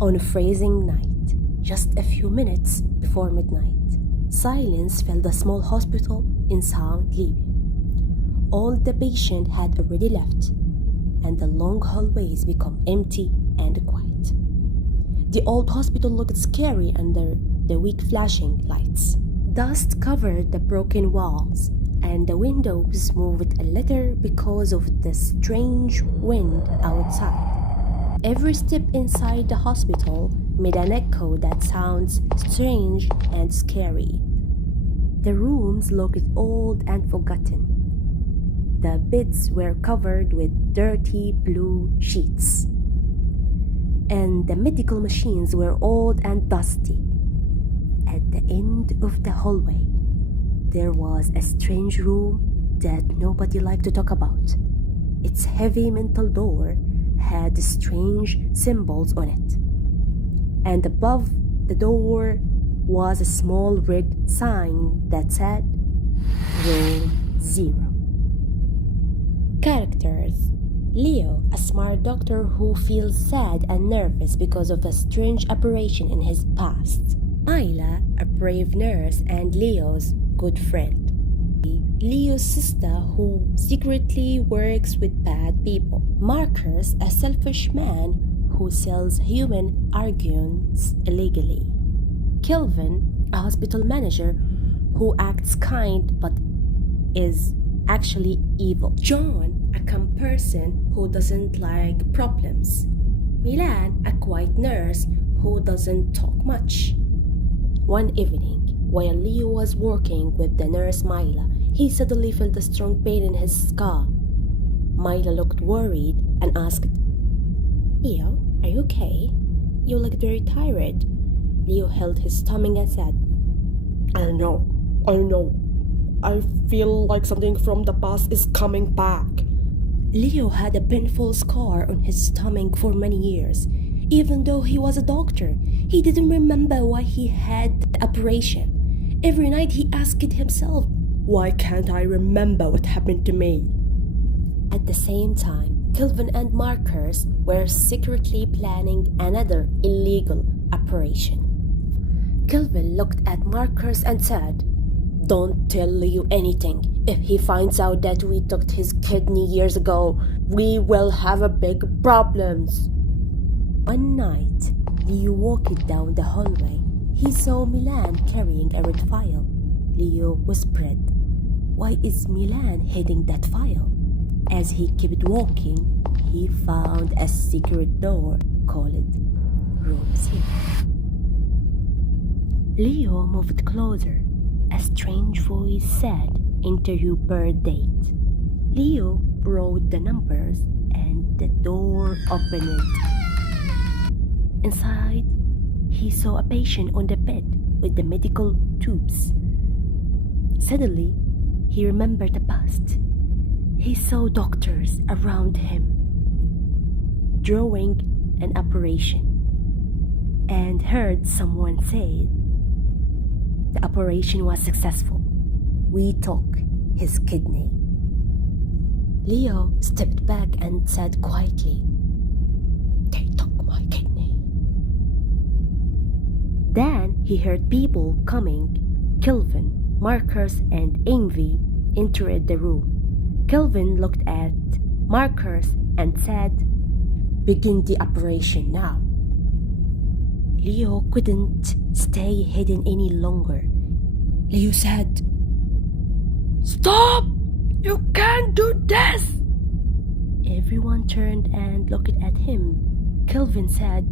On a freezing night, just a few minutes before midnight, silence filled the small hospital in South Libya. All the patients had already left, and the long hallways became empty and quiet. The old hospital looked scary under the weak flashing lights. Dust covered the broken walls, and the windows moved a little because of the strange wind outside. Every step inside the hospital made an echo that sounds strange and scary. The rooms looked old and forgotten. The beds were covered with dirty blue sheets, and the medical machines were old and dusty. At the end of the hallway, there was a strange room that nobody liked to talk about. Its heavy metal door had strange symbols on it, and above the door was a small red sign that said Room 0. Characters: Leo, a smart doctor who feels sad and nervous because of a strange operation in his past. Ayla, a brave nurse and Leo's good friend. Leo's sister who secretly works with bad people. Marcus, a selfish man who sells human organs illegally. Kelvin, a hospital manager who acts kind but is actually evil. John, a calm person who doesn't like problems. Milan, a quiet nurse who doesn't talk much. One evening, while Leo was working with the nurse Myla, he suddenly felt a strong pain in his skull. Myla looked worried and asked, "Leo, are you okay? You look very tired." Leo held his stomach and said, I don't know. I feel like something from the past is coming back." Leo had a painful scar on his stomach for many years. Even though he was a doctor, he didn't remember why he had the operation. Every night he asked himself, "Why can't I remember what happened to me?" At the same time, Kelvin and Marcus were secretly planning another illegal operation. Kelvin looked at Marcus and said, "Don't tell Leo anything. If he finds out that we took his kidney years ago, we will have a big problems." One night, Leo walked down the hallway. He saw Milan carrying a red file. Leo whispered, "Why is Milan hiding that file?" As he kept walking, he found a secret door called Room 0. Leo moved closer. A strange voice said, "Enter your birth date." Leo wrote the numbers and the door opened. Inside, he saw a patient on the bed with the medical tubes. Suddenly, he remembered the past. He saw doctors around him, drawing an operation, and heard someone say, "The operation was successful. We took his kidney." Leo stepped back and said quietly, "They took my kidney." Then he heard people coming. Kelvin, Marcus, and Envy entered the room. Kelvin looked at Marcus and said, "Begin the operation now." Leo couldn't stay hidden any longer. Leo said, "Stop! You can't do this!" Everyone turned and looked at him. Kelvin said,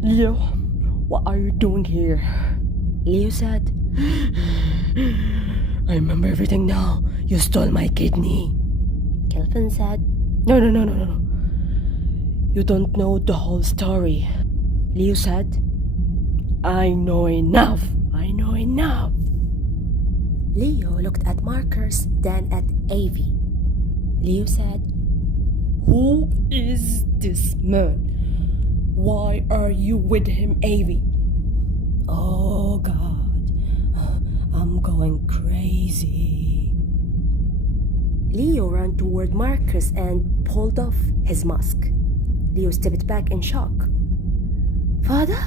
"Leo, what are you doing here?" Leo said, "I remember everything now. You stole my kidney." Kelvin said, No. You don't know the whole story." Leo said, I know enough. Leo looked at Marcus, then at Avi. Leo said, "Who is this man? Why are you with him, Avi?" "Oh God, I'm going crazy." Leo ran toward Marcus and pulled off his mask. Leo stepped back in shock. Father?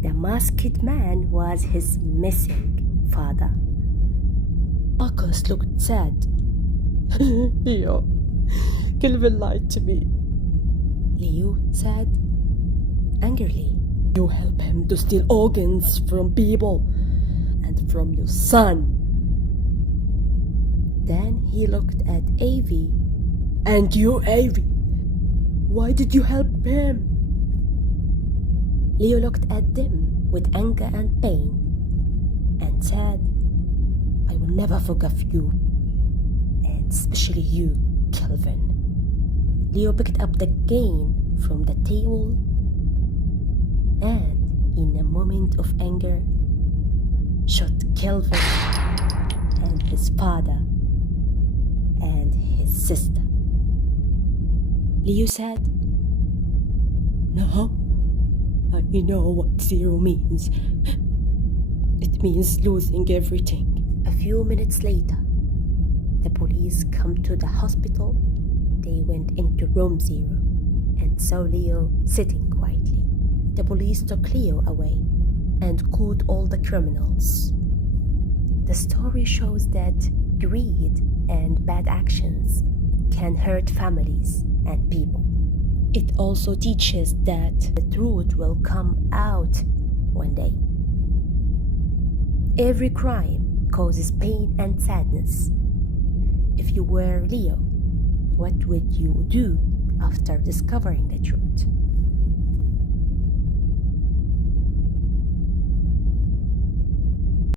The masked man was his missing father. Marcus looked sad. Leo, Kelvin lied to me. Leo said angrily. You help him to steal organs from people and from your son. Then he looked at Avi. And you, Avi, why did you help him? Leo looked at them with anger and pain and said, I will never forgive you, and especially you, Kelvin. Leo picked up the cane from the table and, in a moment of anger, shot Kelvin and his father and his sister. Leo said, No, I know what zero means. It means losing everything. A few minutes later, the police come to the hospital. They went into room 0 and saw Leo sitting quietly. The police took Leo away and caught all the criminals. The story shows that greed and bad actions can hurt families and people. It also teaches that the truth will come out one day. Every crime causes pain and sadness. If you were Leo, what would you do after discovering the truth?